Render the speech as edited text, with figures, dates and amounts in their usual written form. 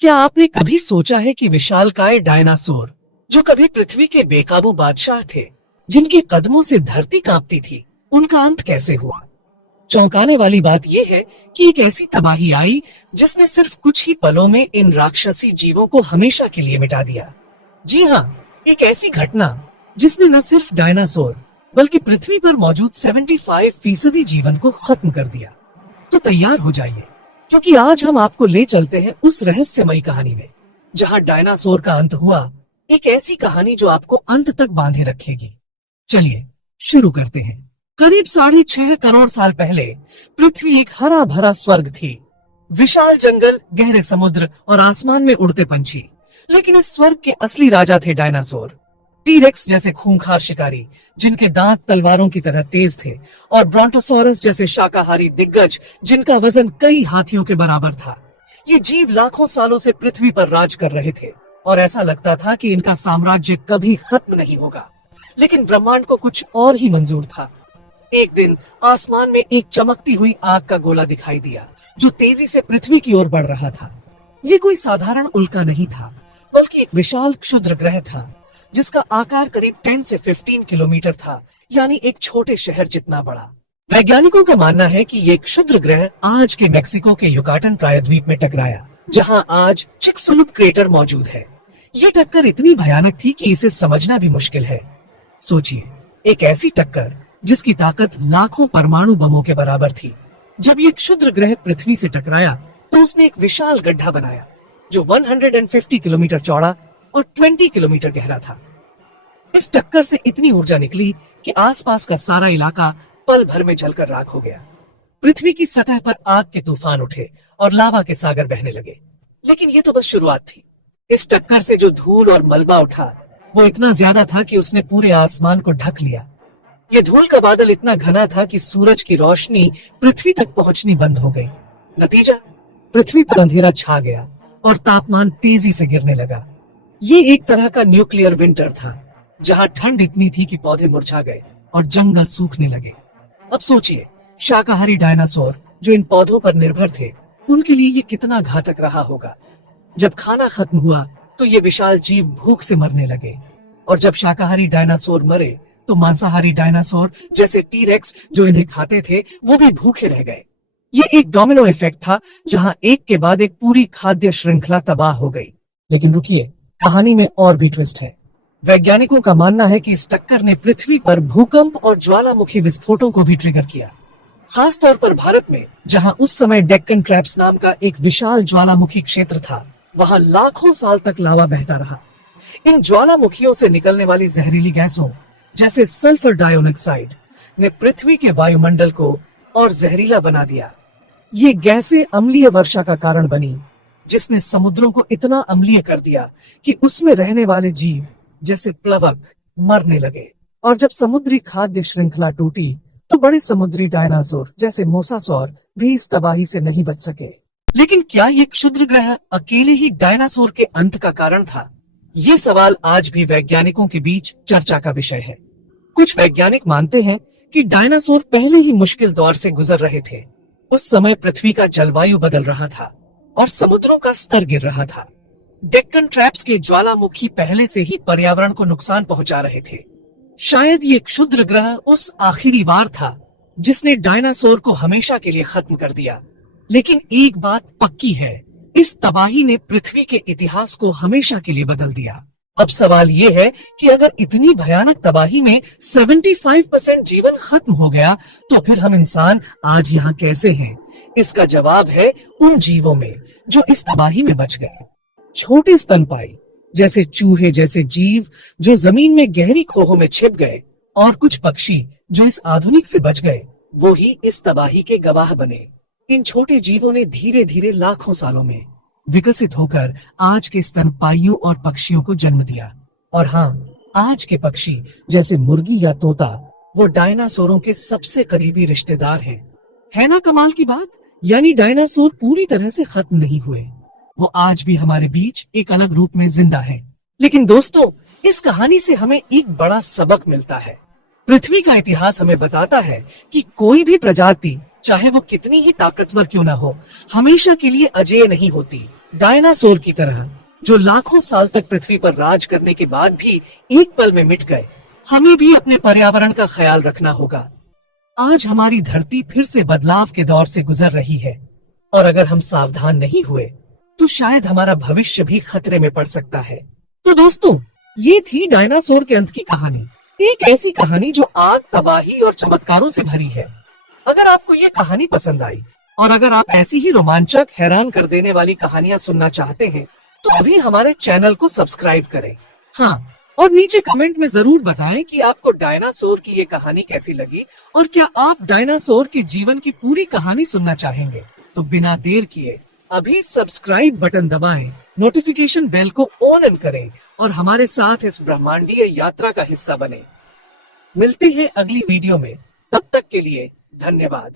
क्या आपने कभी सोचा है कि विशालकाय डायनासोर जो कभी पृथ्वी के बेकाबू बादशाह थे, जिनके कदमों से धरती कांपती थी, उनका अंत कैसे हुआ? चौंकाने वाली बात यह है कि एक ऐसी तबाही आई जिसने सिर्फ कुछ ही पलों में इन राक्षसी जीवों को हमेशा के लिए मिटा दिया। जी हाँ, एक ऐसी घटना जिसने न सिर्फ डायनासोर बल्कि पृथ्वी पर मौजूद 75% जीवन को खत्म कर दिया। तो तैयार हो जाइए, क्योंकि आज हम आपको ले चलते हैं उस रहस्यमयी कहानी में जहां डायनासोर का अंत हुआ। एक ऐसी कहानी जो आपको अंत तक बांधे रखेगी। चलिए शुरू करते हैं। करीब 6.5 करोड़ साल पहले पृथ्वी एक हरा भरा स्वर्ग थी। विशाल जंगल, गहरे समुद्र और आसमान में उड़ते पंछी। लेकिन इस स्वर्ग के असली राजा थे डायनासोर। टीरेक्स जैसे खूंखार शिकारी जिनके दांत तलवारों की तरह तेज थे, और ब्रोंटोसॉरस जैसे शाकाहारी दिग्गज जिनका वजन कई हाथियों के बराबर था। ये जीव लाखों सालों से पृथ्वी पर राज कर रहे थे और ऐसा लगता था कि इनका साम्राज्य कभी खत्म नहीं होगा। लेकिन ब्रह्मांड को कुछ और ही मंजूर था। एक दिन आसमान में एक चमकती हुई आग का गोला दिखाई दिया जो तेजी से पृथ्वी की ओर बढ़ रहा था। ये कोई साधारण उल्का नहीं था, बल्कि एक विशाल क्षुद्र ग्रह था जिसका आकार करीब 10 से 15 किलोमीटर था, यानी एक छोटे शहर जितना बड़ा। वैज्ञानिकों का मानना है कि ये क्षुद्र ग्रह आज के मेक्सिको के युकाटन प्रायद्वीप में टकराया, जहां आज चिकसुलुप क्रेटर मौजूद है। ये टक्कर इतनी भयानक थी कि इसे समझना भी मुश्किल है। सोचिए, एक ऐसी टक्कर जिसकी ताकत लाखों परमाणु बमों के बराबर थी। जब ये क्षुद्र ग्रह पृथ्वी से टकराया तो उसने एक विशाल गड्ढा बनाया जो 150 किलोमीटर चौड़ा और 20 किलोमीटर गहरा था। इस टक्कर से इतनी ऊर्जा निकली कि आसपास का सारा इलाका पल भर में जलकर राख हो गया। पृथ्वी की सतह पर आग के तूफान उठे और लावा के सागर बहने लगे। लेकिन ये तो बस शुरुआत थी। इस टक्कर से जो धूल और मलबा उठा वो इतना ज्यादा था कि उसने पूरे आसमान को ढक लिया। ये धूल का बादल इतना घना था कि सूरज की रोशनी पृथ्वी तक पहुंचनी बंद हो गई। नतीजा, पृथ्वी पर अंधेरा छा गया और तापमान तेजी से गिरने लगा। ये एक तरह का न्यूक्लियर विंटर था, जहां ठंड इतनी थी कि पौधे मुरझा गए और जंगल सूखने लगे। अब सोचिए, शाकाहारी डायनासोर जो इन पौधों पर निर्भर थे, उनके लिए ये कितना घातक रहा होगा। जब खाना खत्म हुआ तो ये विशाल जीव भूख से मरने लगे, और जब शाकाहारी डायनासोर मरे तो मांसाहारी डायनासोर जैसे टीरेक्स जो इन्हें खाते थे वो भी भूखे रह गए। ये एक डोमिनो इफेक्ट था, जहां एक के बाद एक पूरी खाद्य श्रृंखला तबाह हो गई। लेकिन रुकिए, कहानी में और भी ट्विस्ट है। वैज्ञानिकों का मानना है कि इस टक्कर ने पृथ्वी पर भूकंप और ज्वालामुखी विस्फोटों को भी ट्रिगर किया। खास तौर पर भारत में, जहां उस समय डेक्कन ट्रैप्स नाम का एक विशाल ज्वालामुखी क्षेत्र था, वहां लाखों साल तक लावा बहता रहा। इन ज्वालामुखियों से निकलने वाली जहरीली गैसों जैसे सल्फर डाइऑक्साइड ने पृथ्वी के वायुमंडल को और जहरीला बना दिया। ये गैसें अम्लीय वर्षा का कारण बनी, जिसने समुद्रों को इतना अम्लीय कर दिया कि उसमें रहने वाले जीव जैसे प्लवक मरने लगे। और जब समुद्री खाद्य श्रृंखला टूटी तो बड़े समुद्री डायनासोर जैसे मोसासौर भी इस तबाही से नहीं बच सके। लेकिन क्या ये क्षुद्र ग्रह अकेले ही डायनासोर के अंत का कारण था? ये सवाल आज भी वैज्ञानिकों के बीच चर्चा का विषय है। कुछ वैज्ञानिक मानते हैं कि डायनासोर पहले ही मुश्किल दौर से गुजर रहे थे। उस समय पृथ्वी का जलवायु बदल रहा था और समुद्रों का स्तर गिर रहा था। डेक्कन ट्रैप्स के ज्वालामुखी पहले से ही पर्यावरण को नुकसान पहुंचा रहे थे। शायद ये क्षुद्र ग्रह उस आखिरी वार था जिसने डायनासोर को हमेशा के लिए खत्म कर दिया। लेकिन एक बात पक्की है, इस तबाही ने पृथ्वी के इतिहास को हमेशा के लिए बदल दिया। अब सवाल ये है कि अगर इतनी भयानक तबाही में 75% जीवन खत्म हो गया तो फिर हम इंसान आज यहाँ कैसे हैं? इसका जवाब है उन जीवों में जो इस तबाही में बच गए। छोटे स्तनपाई जैसे चूहे जैसे जीव जो जमीन में गहरी खोहों में छिप गए, और कुछ पक्षी जो इस आधुनिक से बच गए, वो ही इस तबाही के गवाह बने। इन छोटे जीवों ने धीरे धीरे लाखों सालों में विकसित होकर आज के स्तनपाइयों और पक्षियों को जन्म दिया। और हाँ, आज के पक्षी जैसे मुर्गी या तोता वो डायनासोरों के सबसे करीबी रिश्तेदार हैं। है ना कमाल की बात? यानी डायनासोर पूरी तरह से खत्म नहीं हुए, वो आज भी हमारे बीच एक अलग रूप में जिंदा है। लेकिन दोस्तों, इस कहानी से हमें एक बड़ा सबक मिलता है। पृथ्वी का इतिहास हमें बताता है कि कोई भी प्रजाति, चाहे वो कितनी ही ताकतवर क्यों ना हो, हमेशा के लिए अजेय नहीं होती। डायनासोर की तरह जो लाखों साल तक पृथ्वी पर राज करने के बाद भी एक पल में मिट गए, हमें भी अपने पर्यावरण का ख्याल रखना होगा। आज हमारी धरती फिर से बदलाव के दौर से गुजर रही है और अगर हम सावधान नहीं हुए तो शायद हमारा भविष्य भी खतरे में पड़ सकता है। तो दोस्तों, ये थी डायनासोर के अंत की कहानी। एक ऐसी कहानी जो आग, तबाही और चमत्कारों से भरी है। अगर आपको ये कहानी पसंद आई और अगर आप ऐसी ही रोमांचक, हैरान कर देने वाली कहानियां सुनना चाहते हैं तो अभी हमारे चैनल को सब्सक्राइब करें। हाँ, और नीचे कमेंट में जरूर बताएं कि आपको डायनासोर की ये कहानी कैसी लगी और क्या आप डायनासोर के जीवन की पूरी कहानी सुनना चाहेंगे। तो बिना देर किए अभी सब्सक्राइब बटन दबाएं, नोटिफिकेशन बेल को ऑन करें और हमारे साथ इस ब्रह्मांडीय यात्रा का हिस्सा बने। मिलते हैं अगली वीडियो में, तब तक के लिए धन्यवाद।